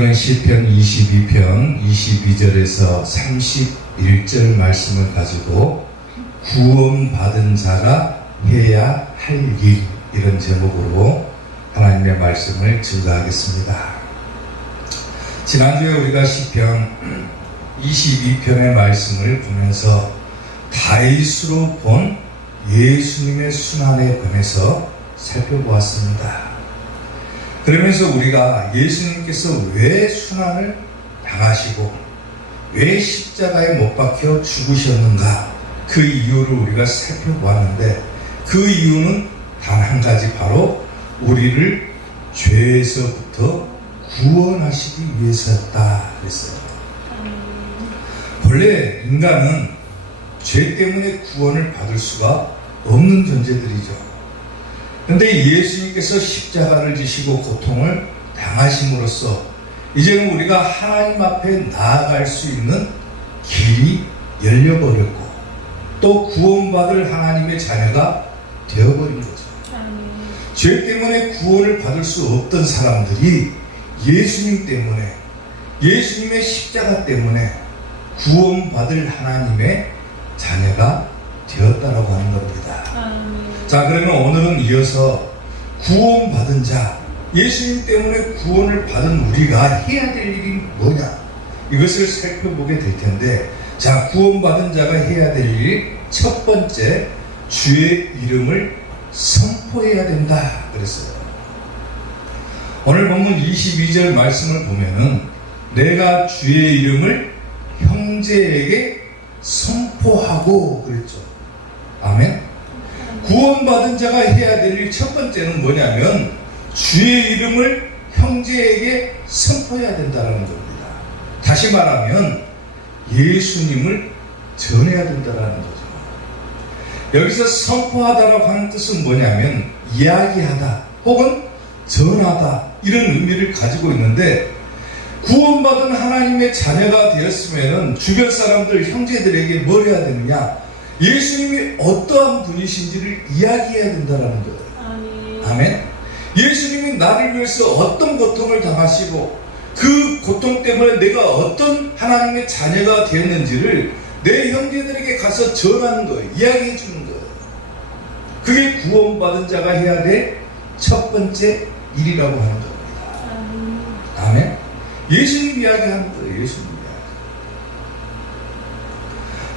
오늘은 시편 22편 22절에서 31절 말씀을 가지고 구원받은 자가 해야 할 일, 이런 제목으로 하나님의 말씀을 증거하겠습니다. 지난주에 우리가 시편 22편의 말씀을 보면서 다윗으로 본 예수님의 순환에 관해서 살펴보았습니다. 그러면서 우리가 예수님께서 왜 순환을 당하시고 왜 십자가에 못 박혀 죽으셨는가, 그 이유를 우리가 살펴보았는데, 그 이유는 단 한 가지, 바로 우리를 죄에서부터 구원하시기 위해서였다 그랬어요. 본래 인간은 죄 때문에 구원을 받을 수가 없는 존재들이죠. 그런데 예수님께서 십자가를 지시고 고통을 당하심으로써 이제는 우리가 하나님 앞에 나아갈 수 있는 길이 열려버렸고, 또 구원받을 하나님의 자녀가 되어버린 거죠. 죄 때문에 구원을 받을 수 없던 사람들이 예수님 때문에, 예수님의 십자가 때문에 구원받을 하나님의 자녀가 되었다라고 하는 겁니다. 자, 그러면 오늘은 이어서 구원받은 자, 예수님 때문에 구원을 받은 우리가 해야 될 일이 뭐냐, 이것을 살펴보게 될 텐데, 자, 구원받은 자가 해야 될 일, 첫 번째, 주의 이름을 선포해야 된다 그랬어요. 오늘 본문 22절 말씀을 보면은 내가 주의 이름을 형제에게 선포하고 그랬죠. 아멘. 구원받은 자가 해야 될 일 첫 번째는 뭐냐면 주의 이름을 형제에게 선포해야 된다는 겁니다. 다시 말하면 예수님을 전해야 된다는 거죠. 여기서 선포하다라고 하는 뜻은 뭐냐면 이야기하다 혹은 전하다, 이런 의미를 가지고 있는데, 구원받은 하나님의 자녀가 되었으면 주변 사람들, 형제들에게 뭘 해야 되느냐, 예수님이 어떠한 분이신지를 이야기해야 된다는 거예요. 아멘. 예수님이 나를 위해서 어떤 고통을 당하시고 그 고통 때문에 내가 어떤 하나님의 자녀가 되었는지를 내 형제들에게 가서 전하는 거예요. 이야기해 주는 거예요. 그게 구원받은 자가 해야 될 첫 번째 일이라고 하는 겁니다. 아멘. 예수님 이야기하는 거예요. 예수님 이야기.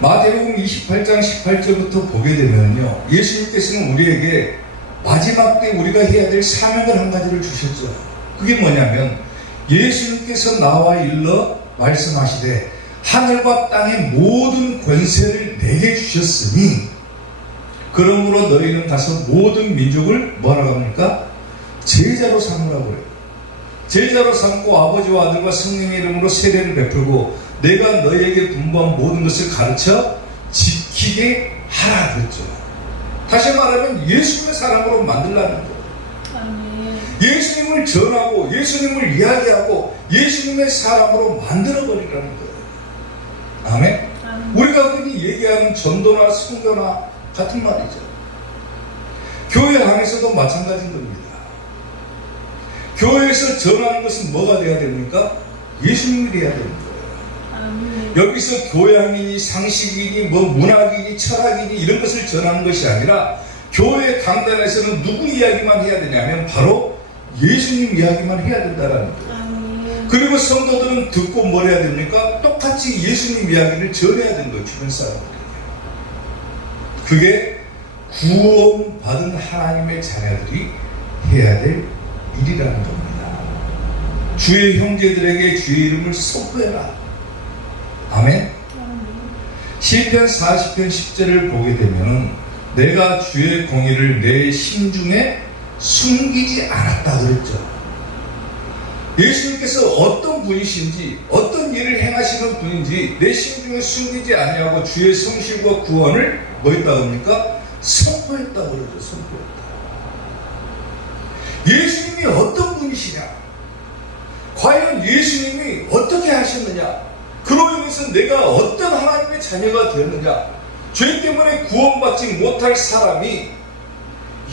마태복음 28장 18절부터 보게 되면요, 예수님께서는 우리에게 마지막 때 우리가 해야 될 사명을 한 가지를 주셨죠. 그게 뭐냐면 예수님께서 나와 일러 말씀하시되 하늘과 땅의 모든 권세를 내게 주셨으니 그러므로 너희는 가서 모든 민족을 뭐라고 합니까? 제자로 삼으라고 해요. 제자로 삼고 아버지와 아들과 성령의 이름으로 세례를 베풀고 내가 너희에게 분부한 모든 것을 가르쳐 지키게 하라 그랬죠. 다시 말하면 예수님의 사람으로 만들라는 거예요. 예수님을 전하고 예수님을 이야기하고 예수님의 사람으로 만들어버리라는 거예요. 아멘. 우리가 흔히 얘기하는 전도나 선교나 같은 말이죠. 교회 안에서도 마찬가지인 겁니다. 교회에서 전하는 것은 뭐가 돼야 됩니까? 예수님이 돼야 되는 거예요. 여기서 교양이니 상식이니 문학이니 철학이니 이런 것을 전하는 것이 아니라 교회 강단에서는 누구 이야기만 해야 되냐면 바로 예수님 이야기만 해야 된다는 거예요. 그리고 성도들은 듣고 뭘 해야 됩니까? 똑같이 예수님 이야기를 전해야 되는 거예요. 주변 사람들에게. 그게 구원받은 하나님의 자녀들이 해야 될 일이라는 겁니다. 주의 형제들에게 주의 이름을 선포해라. 아멘. 시편 40편 10절을 보게 되면 내가 주의 공의를 내 심중에 숨기지 않았다 그랬죠. 예수님께서 어떤 분이신지 어떤 일을 행하시는 분인지 내 심중에 숨기지 아니하고 주의 성실과 구원을 뭐 했다고 합니까? 선포했다 그러죠. 선포했다. 예수님이 어떤 분이시냐, 과연 예수님이 어떻게 하셨느냐, 그로 인해서 내가 어떤 하나님의 자녀가 되었느냐, 죄 때문에 구원받지 못할 사람이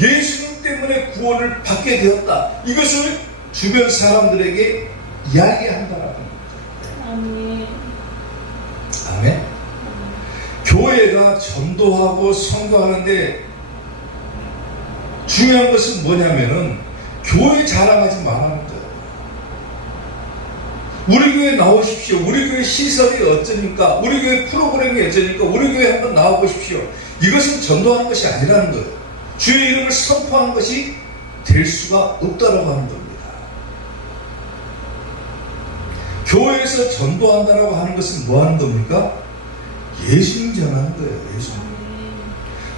예수님 때문에 구원을 받게 되었다, 이것을 주변 사람들에게 이야기한다라는 겁니다. 아멘. 아멘. 교회가 전도하고 선교하는데 중요한 것은 뭐냐면은 교회 자랑하지 말라는 거예요. 우리 교회 나오십시오. 우리 교회 시설이 어쩌니까, 우리 교회 프로그램이 어쩌니까, 우리 교회 한번 나와보십시오. 이것은 전도하는 것이 아니라는 거예요. 주의 이름을 선포하는 것이 될 수가 없다라고 하는 겁니다. 교회에서 전도한다라고 하는 것은 뭐 하는 겁니까? 예수님 전하는 거예요. 예수님.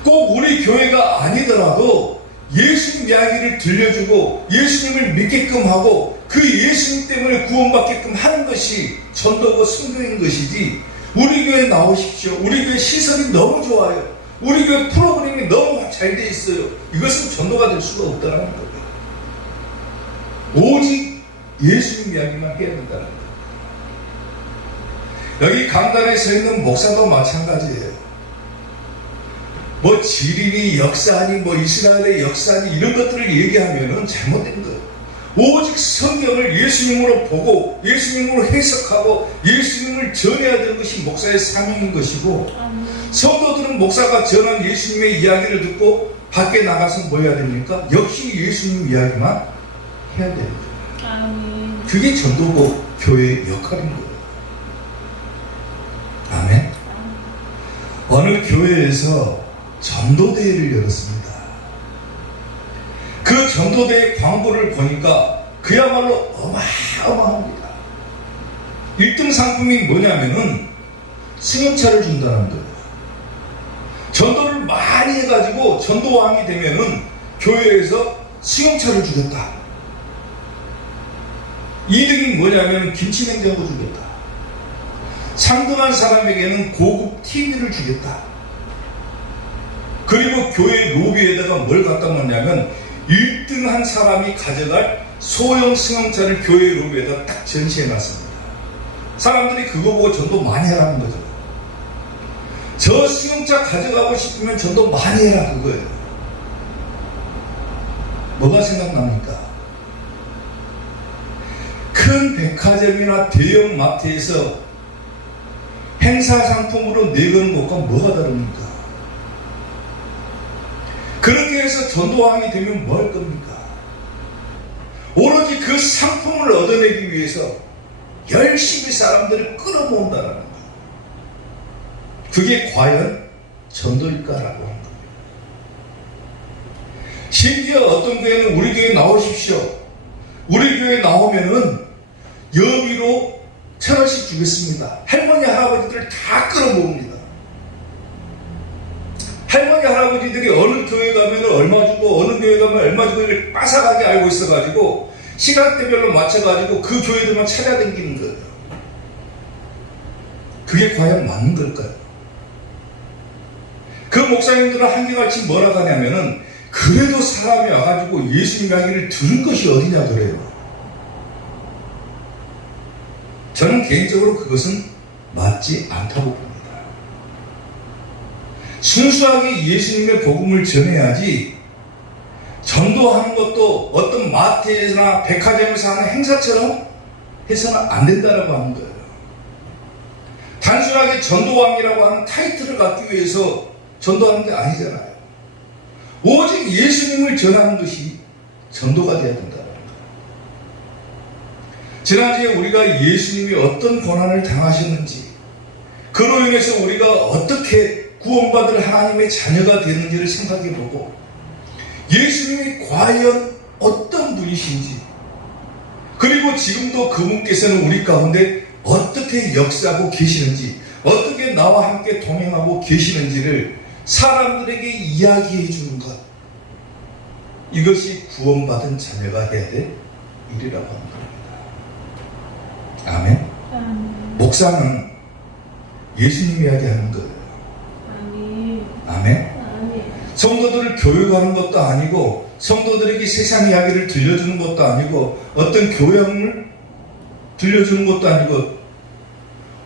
꼭 우리 교회가 아니더라도 예수님 이야기를 들려주고 예수님을 믿게끔 하고 그 예수님 때문에 구원받게끔 하는 것이 전도고 선교인 것이지, 우리 교회 나오십시오. 우리 교회 시설이 너무 좋아요. 우리 교회 프로그램이 너무 잘 돼 있어요. 이것은 전도가 될 수가 없다는 거예요. 오직 예수님 이야기만 해야 된다는 거예요. 여기 강단에 서 있는 목사도 마찬가지예요. 뭐 지리니 역사니 뭐 이스라엘의 역사니 이런 것들을 얘기하면은 잘못된 거예요. 오직 성경을 예수님으로 보고 예수님으로 해석하고 예수님을 전해야 되는 것이 목사의 사명인 것이고, 성도들은 목사가 전한 예수님의 이야기를 듣고 밖에 나가서 뭐 해야 됩니까? 역시 예수님 이야기만 해야 됩니다. 그게 전도고 교회의 역할인 거예요. 아멘. 어느 교회에서 전도대회를 열었습니다. 그 전도대회 광고를 보니까 그야말로 어마어마합니다. 1등 상품이 뭐냐면은 승용차를 준다는 거예요. 전도를 많이 해가지고 전도왕이 되면은 교회에서 승용차를 주겠다. 2등이 뭐냐면 김치냉장고 주겠다. 3등한 사람에게는 고급 TV를 주겠다. 그리고 교회 로비에다가 뭘 갖다 놓냐면 1등한 사람이 가져갈 소형 승용차를 교회 로비에다 딱 전시해 놨습니다. 사람들이 그거 보고 전도 많이 해라는 거죠. 저 승용차 가져가고 싶으면 전도 많이 해라, 그거예요. 뭐가 생각납니까? 큰 백화점이나 대형 마트에서 행사 상품으로 내거는 것과 뭐가 다릅니까? 그렇게 해서 전도왕이 되면 뭐 할 겁니까? 오로지 그 상품을 얻어내기 위해서 열심히 사람들을 끌어모은다는 거예요. 그게 과연 전도일까라고 하는 겁니다. 심지어 어떤 교회는 우리 교회 나오십시오. 우리 교회 나오면은 여비로 1,000원씩 주겠습니다. 할머니 할아버지들을 다 끌어모읍니다. 할머니 할아버지들이 어느 교회 가면 얼마 주고 어느 교회 가면 얼마 주고 이를 빠삭하게 알고 있어가지고 시간대별로 맞춰가지고 그 교회들만 찾아다니는 거예요. 그게 과연 맞는 걸까요? 그 목사님들은 한결같이 뭐라 하냐면은 그래도 사람이 와가지고 예수님 이야기를 들은 것이 어디냐 그래요. 저는 개인적으로 그것은 맞지 않다고 봅니다. 순수하게 예수님의 복음을 전해야지 전도하는 것도 어떤 마트에서나 백화점에서 하는 행사처럼 해서는 안 된다라고 하는 거예요. 단순하게 전도왕이라고 하는 타이틀을 갖기 위해서 전도하는 게 아니잖아요. 오직 예수님을 전하는 것이 전도가 되어야 된다는 거예요. 지난주에 우리가 예수님이 어떤 고난을 당하셨는지, 그로 인해서 우리가 어떻게 구원받을 하나님의 자녀가 되는지를 생각해보고, 예수님이 과연 어떤 분이신지, 그리고 지금도 그분께서는 우리 가운데 어떻게 역사하고 계시는지, 어떻게 나와 함께 동행하고 계시는지를 사람들에게 이야기해 주는 것, 이것이 구원받은 자녀가 해야 될 일이라고 합니다. 아멘. 목사는 예수님 이야기하는 거예요. 아멘. 성도들을 교육하는 것도 아니고, 성도들에게 세상 이야기를 들려주는 것도 아니고, 어떤 교양을 들려주는 것도 아니고,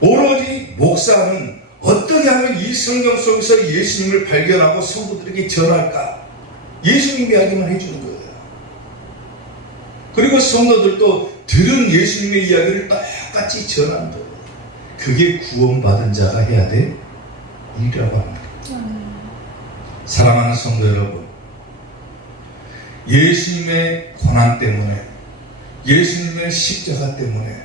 오로지 목사는 어떻게 하면 이 성경 속에서 예수님을 발견하고 성도들에게 전할까? 예수님 이야기만 해주는 거예요. 그리고 성도들도 들은 예수님의 이야기를 똑같이 전하는 것. 그게 구원받은 자가 해야 될 일이라고 합니다. 사랑하는 성도 여러분, 예수님의 고난 때문에, 예수님의 십자가 때문에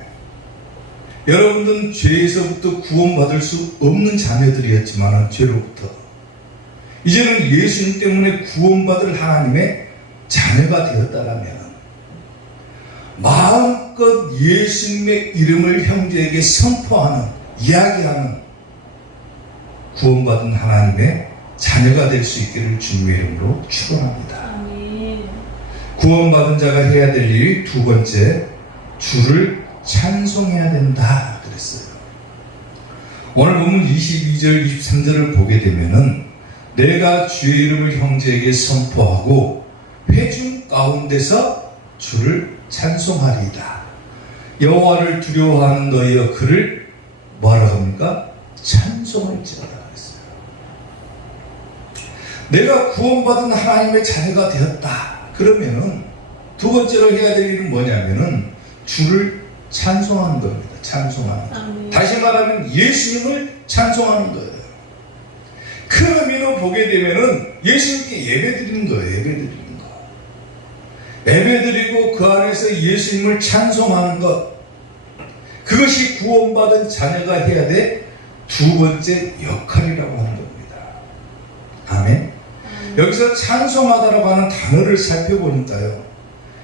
여러분들은 죄에서부터 구원받을 수 없는 자녀들이었지만 죄로부터 이제는 예수님 때문에 구원받을 하나님의 자녀가 되었다라면 마음껏 예수님의 이름을 형제에게 선포하는, 이야기하는 구원받은 하나님의 자녀가 될 수 있기를 주님의 이름으로 축원합니다. 구원받은 자가 해야 될 일이 두 번째, 주를 찬송해야 된다 그랬어요. 오늘 보면 22절, 23절을 보게 되면은 내가 주의 이름을 형제에게 선포하고 회중 가운데서 주를 찬송하리이다. 여호와를 두려워하는 너희여 그를 뭐라고 합니까? 찬송할지어다 그랬어요. 내가 구원받은 하나님의 자녀가 되었다. 그러면은 두 번째로 해야 될 일은 뭐냐면은 주를 찬송하는 겁니다. 찬송하는 것. 다시 말하면 예수님을 찬송하는 거예요. 큰 의미로 보게 되면은 예수님께 예배드리는 거예요. 예배드리는 거. 예배드리고 그 안에서 예수님을 찬송하는 것. 그것이 구원받은 자녀가 해야 될 두 번째 역할이라고 하는 겁니다. 아멘. 여기서 찬송하다라고 하는 단어를 살펴보니까요.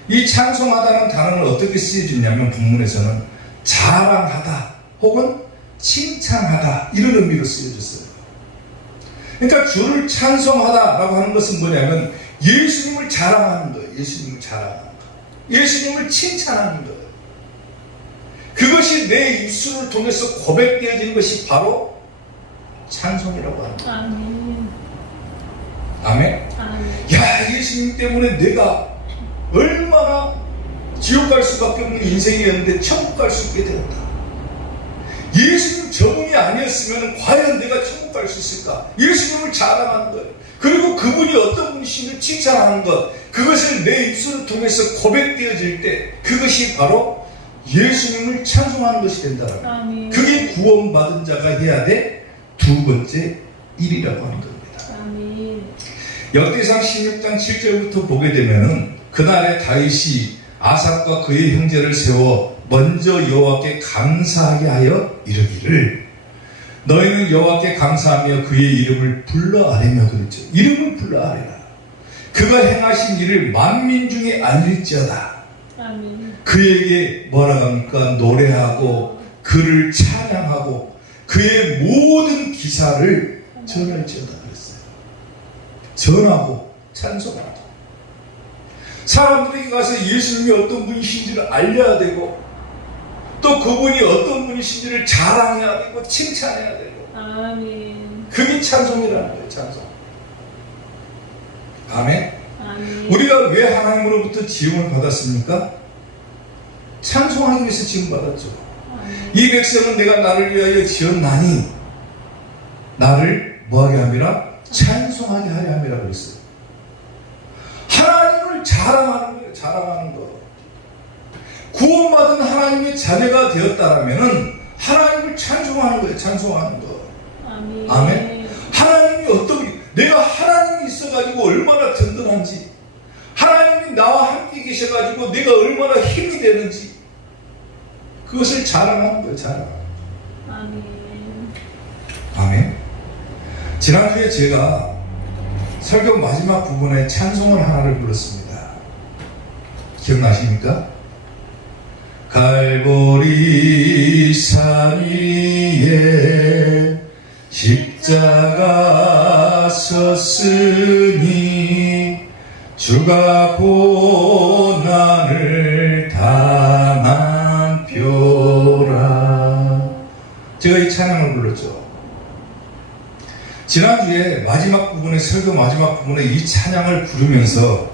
이 찬송하다는 단어는 어떻게 쓰여지냐면 본문에서는 자랑하다 혹은 칭찬하다 이런 의미로 쓰여졌어요. 그러니까 주를 찬송하다라고 하는 것은 뭐냐면 예수님을 자랑하는 거예요. 예수님을 자랑하는 거. 예수님을 칭찬하는 거예요. 그것이 내 입술을 통해서 고백되어지는 것이 바로 찬송이라고 합니다. 아멘. 아멘. 야, 예수님 때문에 내가 얼마나 지옥 갈 수밖에 없는 인생이었는데 천국 갈 수 있게 되었다. 예수님 저분이 아니었으면 과연 내가 천국 갈 수 있을까? 예수님을 자랑하는 거예요. 그리고 그분이 어떤 분이신지 칭찬하는 것, 그것을 내 입술을 통해서 고백되어질 때 그것이 바로 예수님을 찬송하는 것이 된다는, 그게 구원받은 자가 해야 될 두 번째 일이라고 하는 겁니다. 역대상 16장 7절부터 보게 되면은 그날에 다윗이 아삽과 그의 형제를 세워 먼저 여호와께 감사하게 하여 이르기를 너희는 여호와께 감사하며 그의 이름을 불러 아뢰며 그랬죠. 이름을 불러 아뢰라. 그가 행하신 일을 만민 중에 알릴지어다. 그에게 뭐라고 합니까? 노래하고 그를 찬양하고 그의 모든 기사를 전할지어다 그랬어요. 전하고 찬송하고 사람들에게 가서 예수님이 어떤 분이신지를 알려야 되고 또 그분이 어떤 분이신지를 자랑해야 되고 칭찬해야 되고. 아멘. 그게 찬송이라는 거예요. 찬송. 아멘. 아멘. 우리가 왜 하나님으로부터 지음을 받았습니까? 찬송하기 위해서 지음받았죠. 이 백성은 내가 나를 위하여 지었나니 나를 뭐하게 함이라? 찬송하게 하려 함이라 그랬어요. 하나님을 자랑하는 거예요. 자랑하는 거. 구원받은 하나님의 자녀가 되었다라면은 하나님을 찬송하는 거예요. 찬송하는 거. 아멘. 아멘. 하나님이 어떤, 내가 하나님이 있어가지고 얼마나 든든한지, 하나님이 나와 함께 계셔가지고 내가 얼마나 힘이 되는지, 그것을 자랑하는 거예요. 자랑. 아멘. 아멘. 지난주에 제가 설교 마지막 부분에 찬송을 하나를 불렀습니다. 기억나십니까? 갈보리 산 위에 십자가 섰으니 주가 고난을 당한 표라. 제가 이 찬양을 불렀죠. 지난주에 마지막 부분에, 설교 마지막 부분에 이 찬양을 부르면서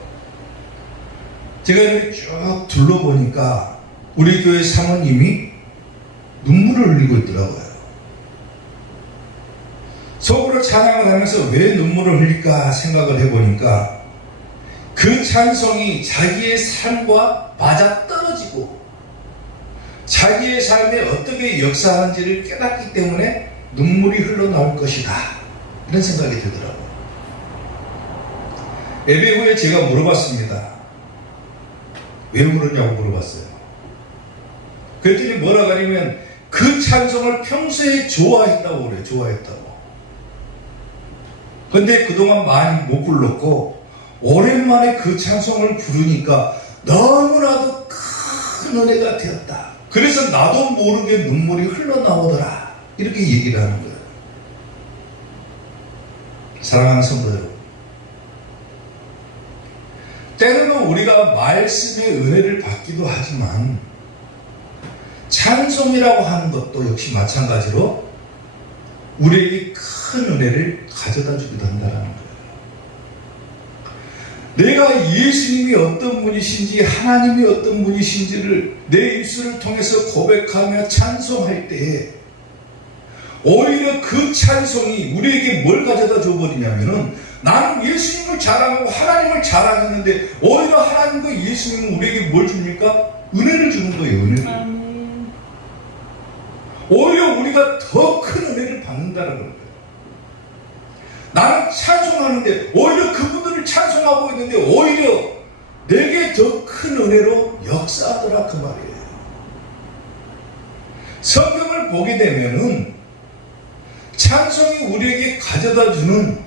제가 이렇게 쭉 둘러보니까 우리 교회 사모님이 눈물을 흘리고 있더라고요. 속으로 찬양을 하면서 왜 눈물을 흘릴까 생각을 해보니까 그 찬송이 자기의 삶과 맞아떨어지고 자기의 삶에 어떻게 역사하는지를 깨닫기 때문에 눈물이 흘러나올 것이다. 이런 생각이 들더라고요. 예배 후에 제가 물어봤습니다. 왜 물었냐고 물어봤어요. 그랬더니 뭐라고 하냐면 그 찬송을 평소에 좋아했다고 그래요. 좋아했다고. 근데 그동안 많이 못 불렀고 오랜만에 그 찬송을 부르니까 너무나도 큰 은혜가 되었다. 그래서 나도 모르게 눈물이 흘러나오더라. 이렇게 얘기를 하는 거예요. 사랑하는 성도 여러분, 때로는 우리가 말씀의 은혜를 받기도 하지만 찬송이라고 하는 것도 역시 마찬가지로 우리에게 큰 은혜를 가져다 주기도 한다는 거예요. 내가 예수님이 어떤 분이신지 하나님이 어떤 분이신지를 내 입술을 통해서 고백하며 찬송할 때에 오히려 그 찬송이 우리에게 뭘 가져다 줘버리냐면은 나는 예수님을 자랑하고 하나님을 자랑했는데 오히려 하나님과 예수님은 우리에게 뭘 줍니까? 은혜를 주는 거예요. 은혜를. 오히려 우리가 더 큰 은혜를 받는다는 거예요. 나는 찬송하는데 오히려 그분들을 찬송하고 있는데 오히려 내게 더 큰 은혜로 역사하더라 그 말이에요. 성경을 보게 되면은 찬송이 우리에게 가져다 주는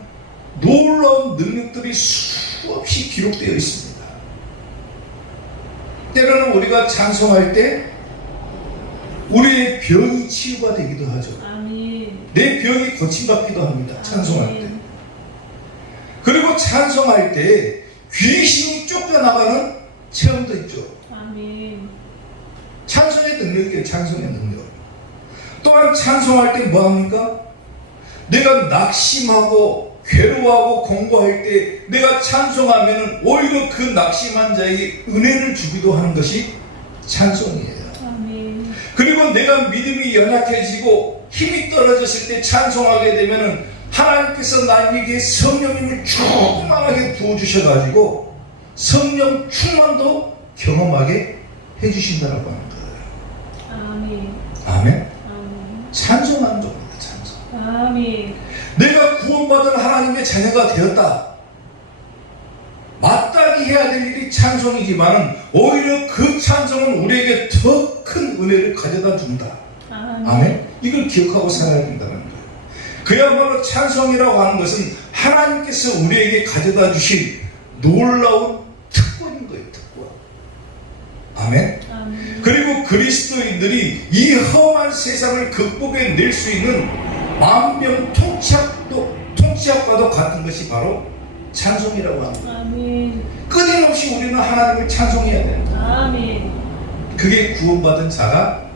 놀라운 능력들이 수없이 기록되어 있습니다. 때로는 우리가 찬송할 때 우리의 병이 치유가 되기도 하죠. 아멘. 내 병이 고침받기도 합니다. 찬송할 때. 그리고 찬송할 때 귀신이 쫓겨나가는 체험도 있죠. 아멘. 찬송의 능력이에요. 찬송의 능력. 또한 찬송할 때 뭐합니까? 내가 낙심하고 괴로워하고 공고할 때 내가 찬송하면 오히려 그 낙심한 자에게 은혜를 주기도 하는 것이 찬송이에요. 아멘. 그리고 내가 믿음이 연약해지고 힘이 떨어졌을 때 찬송하게 되면 하나님께서 나에게 성령님을 충만하게 부어주셔가지고 성령 충만도 경험하게 해주신다라고 하는 거예요. 아멘. 아멘. 찬송하는 겁니다. 찬송. 아멘. 내가 구원받은 하나님의 자녀가 되었다. 마땅히 해야 될 일이 찬송이지만 오히려 그 찬송은 우리에게 더 큰 은혜를 가져다 준다. 아멘. 이걸 기억하고 살아야 된다는 거예요. 그야말로 찬송이라고 하는 것은 하나님께서 우리에게 가져다 주신 놀라운 특권인 거예요. 특권. 아멘. 그리고 그리스도인들이 이 험한 세상을 극복해 낼 수 있는 만병통치약과도 같은 것이 바로 찬송이라고 합니다. 아멘. 끊임없이 우리는 하나님을 찬송해야 됩니다. 아멘. 그게 구원받은 자가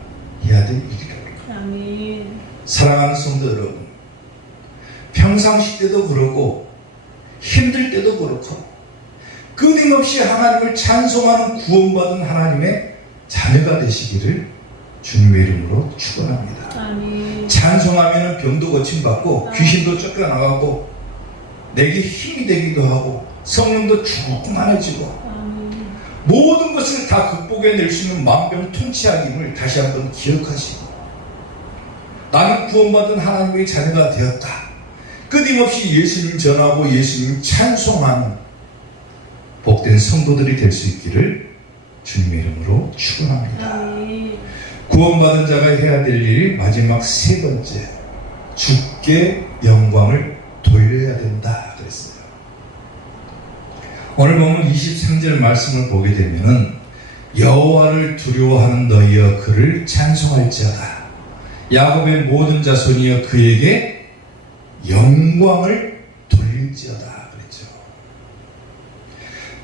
해야 될 일이라고. 아멘. 사랑하는 성도 여러분, 평상시 때도 그렇고 힘들 때도 그렇고 끊임없이 하나님을 찬송하는 구원받은 하나님의 자녀가 되시기를 주님의 이름으로 축원합니다. 아멘. 찬송하면 병도 고침받고 귀신도 쫓겨나가고 내게 힘이 되기도 하고 성령도 충만해지고 모든 것을 다 극복해낼 수 있는 만병통치약임을 다시 한번 기억하시고 나는 구원받은 하나님의 자녀가 되었다. 끊임없이 예수님 전하고 예수님 찬송하는 복된 성도들이 될 수 있기를 주님의 이름으로 축원합니다. 구원받은 자가 해야 될 일이 마지막 세 번째, 주께 영광을 돌려야 된다 그랬어요. 오늘 보면 23절 말씀을 보게 되면은 여호와를 두려워하는 너희여 그를 찬송할지어다. 야곱의 모든 자손이여 그에게 영광을 돌릴지어다 그랬죠.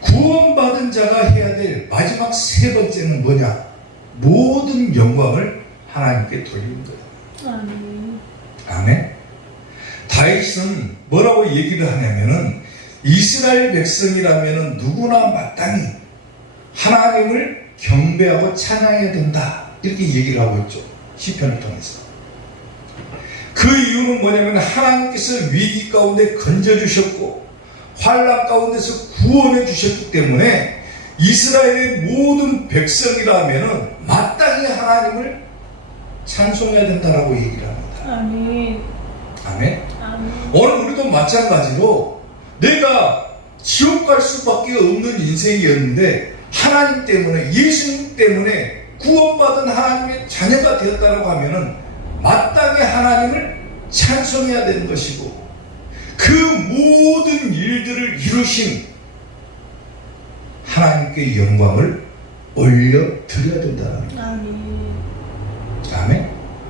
구원받은 자가 해야 될 마지막 세 번째는 뭐냐? 모든 영광을 하나님께 돌리는 거예요. 아멘. 다윗은 뭐라고 얘기를 하냐면은 이스라엘 백성이라면은 누구나 마땅히 하나님을 경배하고 찬양해야 된다. 이렇게 얘기를 하고 있죠. 시편을 통해서. 그 이유는 뭐냐면 하나님께서 위기 가운데 건져주셨고 환난 가운데서 구원해 주셨기 때문에 이스라엘의 모든 백성이라면은 마땅히 마땅히 하나님을 찬송해야 된다라고 얘기를 합니다. 아멘. 아멘. 아멘. 오늘 우리도 마찬가지로 내가 지옥 갈 수밖에 없는 인생이었는데 하나님 때문에, 예수님 때문에 구원받은 하나님의 자녀가 되었다고 하면은 마땅히 하나님을 찬송해야 되는 것이고, 그 모든 일들을 이루신 하나님께 영광을 올려드려야 된다는 거예요. 아멘. 아멘.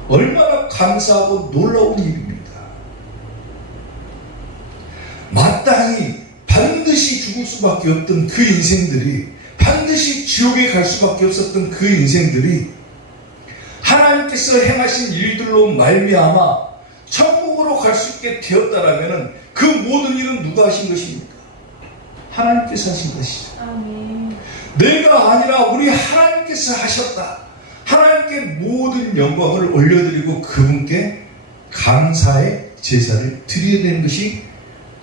얼마나 감사하고 놀라운 일입니다. 마땅히 반드시 죽을 수밖에 없던 그 인생들이, 반드시 지옥에 갈 수밖에 없었던 그 인생들이 하나님께서 행하신 일들로 말미암아 천국으로 갈 수 있게 되었다라면 그 모든 일은 누가 하신 것입니까? 하나님께서 하신 것이죠. 아멘. 내가 아니라 우리 하나님께서 하셨다. 하나님께 모든 영광을 올려드리고 그분께 감사의 제사를 드려야 되는 것이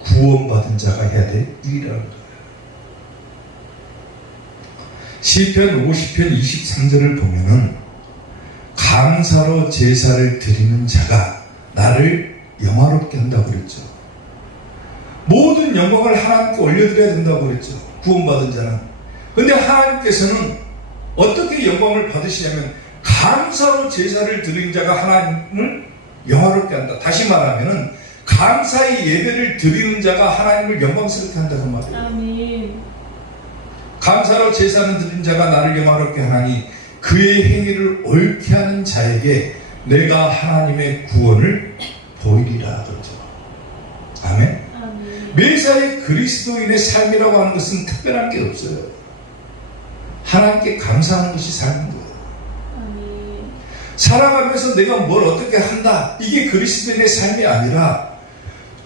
구원받은 자가 해야 될 일이라는 거예요. 시편 50편 23절을 보면은 감사로 제사를 드리는 자가 나를 영화롭게 한다고 그랬죠. 모든 영광을 하나님께 올려드려야 된다고 그랬죠. 구원받은 자는. 근데 하나님께서는 어떻게 영광을 받으시냐면 감사로 제사를 드린 자가 하나님을 영화롭게 한다. 다시 말하면은 감사의 예배를 드리는 자가 하나님을 영광스럽게 한다는 말이에요. 아멘. 감사로 제사는 드린 자가 나를 영화롭게 하나니 그의 행위를 옳게 하는 자에게 내가 하나님의 구원을 보이리라 그러죠. 아멘. 아멘. 매사에 그리스도인의 삶이라고 하는 것은 특별한 게 없어요. 하나님께 감사하는 것이 삶인 거예요. 아멘. 살아가면서 내가 뭘 어떻게 한다, 이게 그리스도인의 삶이 아니라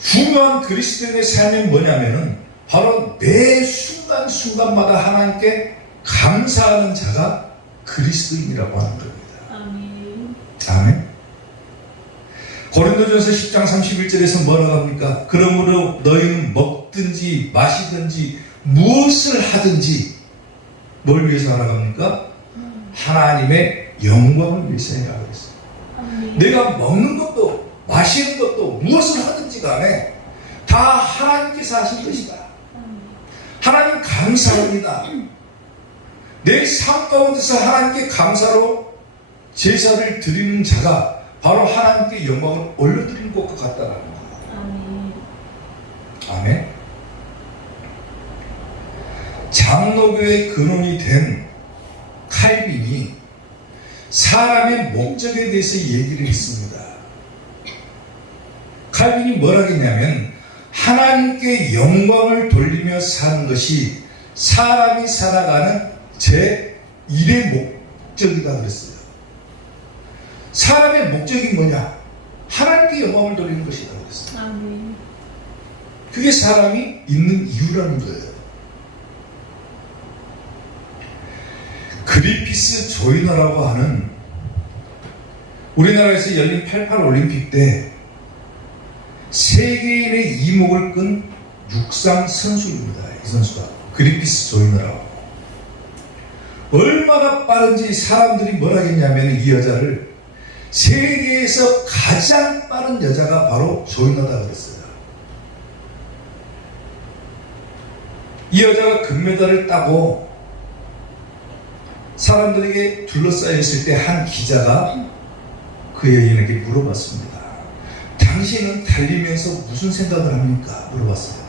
중요한 그리스도인의 삶이 뭐냐면은 바로 매 순간순간마다 하나님께 감사하는 자가 그리스도인이라고 하는 겁니다. 아멘. 아멘. 고린도전서 10장 31절에서 뭐라고 합니까? 그러므로 너희는 먹든지 마시든지 무엇을 하든지 뭘 위해서 하라고 합니까? 하나님의 영광을 위해서 해라고 했어요. 아멘. 내가 먹는 것도 마시는 것도 무엇을 하든지 간에 다 하나님께서 하신 것이다. 하나님 감사합니다. 내 삶 가운데서 하나님께 감사로 제사를 드리는 자가 바로 하나님께 영광을 올려드리는 것과 같다는 거예요. 아멘. 아멘. 장로교의 근원이 된 칼빈이 사람의 목적에 대해서 얘기를 했습니다. 칼빈이 뭐라 했냐면 하나님께 영광을 돌리며 사는 것이 사람이 살아가는 제1의 목적이다 그랬어요. 사람의 목적이 뭐냐? 하나님께 영광을 돌리는 것이다 그랬어요. 아멘. 그게 사람이 있는 이유라는 거예요. 그리피스 조이너라고 하는 우리나라에서 열린 88 올림픽 때 세계인의 이목을 끈 육상 선수입니다. 이 선수가 그리피스 조이너라고. 얼마나 빠른지 사람들이 뭐라 했냐면 이 여자를 세계에서 가장 빠른 여자가 바로 조이너다 그랬어요. 이 여자가 금메달을 따고 사람들에게 둘러싸여 있을 때 한 기자가 그 여인에게 물어봤습니다. 당신은 달리면서 무슨 생각을 합니까? 물어봤어요.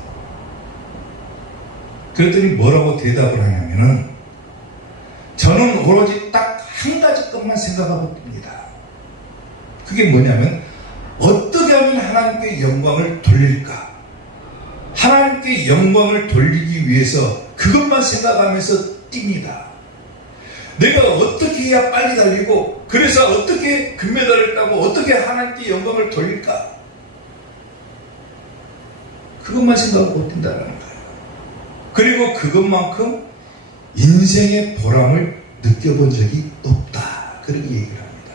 그랬더니 뭐라고 대답을 하냐면은 저는 오로지 딱 한 가지 것만 생각하고 뜁니다. 그게 뭐냐면 어떻게 하면 하나님께 영광을 돌릴까? 하나님께 영광을 돌리기 위해서 그것만 생각하면서 뜁니다. 내가 어떻게 해야 빨리 달리고 그래서 어떻게 금메달을 따고 어떻게 하나님께 영광을 돌릴까? 그것만 생각하고 뛴다는 거예요. 그리고 그것만큼 인생의 보람을 느껴본 적이 없다. 그렇게 얘기를 합니다.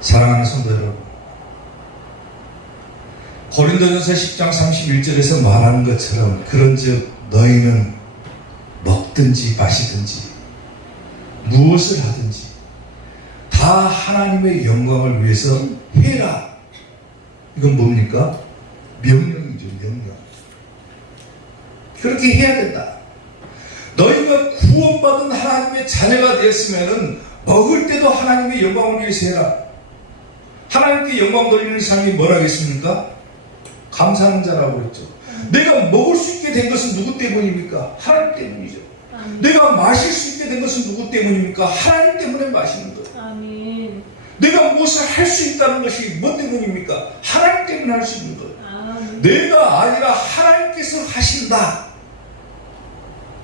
사랑하는 성도 여러분, 고린도전서 10장 31절에서 말하는 것처럼 그런즉 너희는 먹든지 마시든지 무엇을 하든지 다 하나님의 영광을 위해서 해라. 이건 뭡니까? 명령이죠, 명령. 그렇게 해야 된다. 너희가 구원받은 하나님의 자녀가 되었으면 먹을 때도 하나님의 영광을 위해서 해라. 하나님께 영광 돌리는 삶이 뭐라겠습니까? 감사하는 자라고 그랬죠. 내가 먹을 수 있게 된 것은 누구 때문입니까? 하나님 때문이죠. 아멘. 내가 마실 수 있게 된 것은 누구 때문입니까? 하나님 때문에 마시는 거예요. 아멘. 내가 무엇을 할 수 있다는 것이 뭐 때문입니까? 하나님 때문에 할 수 있는 거예요. 아멘. 내가 아니라 하나님께서 하신다.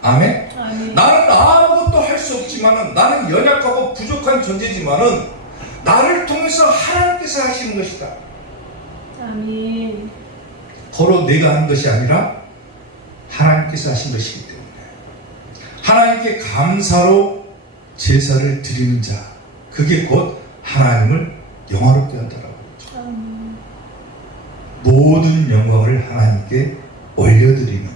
아멘. 아멘. 나는 아무것도 할 수 없지만은, 나는 연약하고 부족한 존재지만은 나를 통해서 하나님께서 하시는 것이다. 아멘. 바로 내가 한 것이 아니라 하나님께서 하신 것이기 때문에 하나님께 감사로 제사를 드리는 자, 그게 곧 하나님을 영화롭게 한다라고 그러죠. 아멘. 모든 영광을 하나님께 올려드리는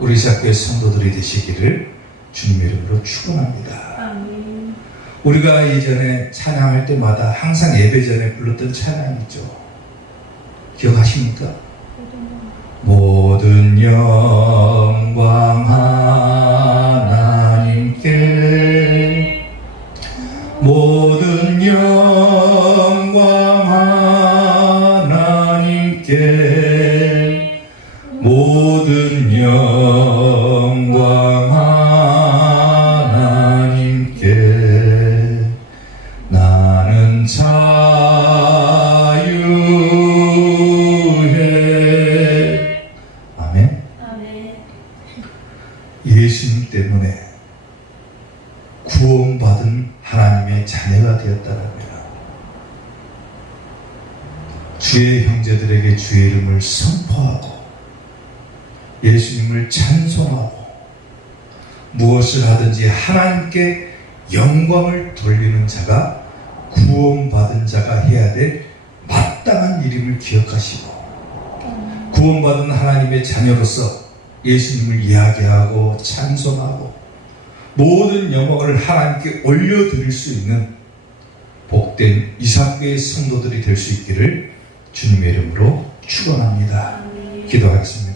우리 사교의 성도들이 되시기를 주님의 이름으로 축원합니다. 아멘. 우리가 이전에 찬양할 때마다 항상 예배 전에 불렀던 찬양이 있죠. 기억하십니까? 모든 영광 하나님께, 모든 영광 하나님께, 모든 영광 하나님께, 나는 자유해. 아멘. 아멘. 예수님 때문에 구원받은 하나님의 자녀가 되었다라면 주의 형제들에게 주의 이름을 선포하고 예수님을 찬송하고 무엇을 하든지 하나님께 영광을 돌리는 자가 구원받은 자가 해야 될 마땅한 일임을 기억하시고, 구원받은 하나님의 자녀로서 예수님을 이야기하고 찬송하고 모든 영광을 하나님께 올려드릴 수 있는 복된 이삭교의 성도들이 될 수 있기를 주님의 이름으로 축원합니다. 아멘. 기도하겠습니다.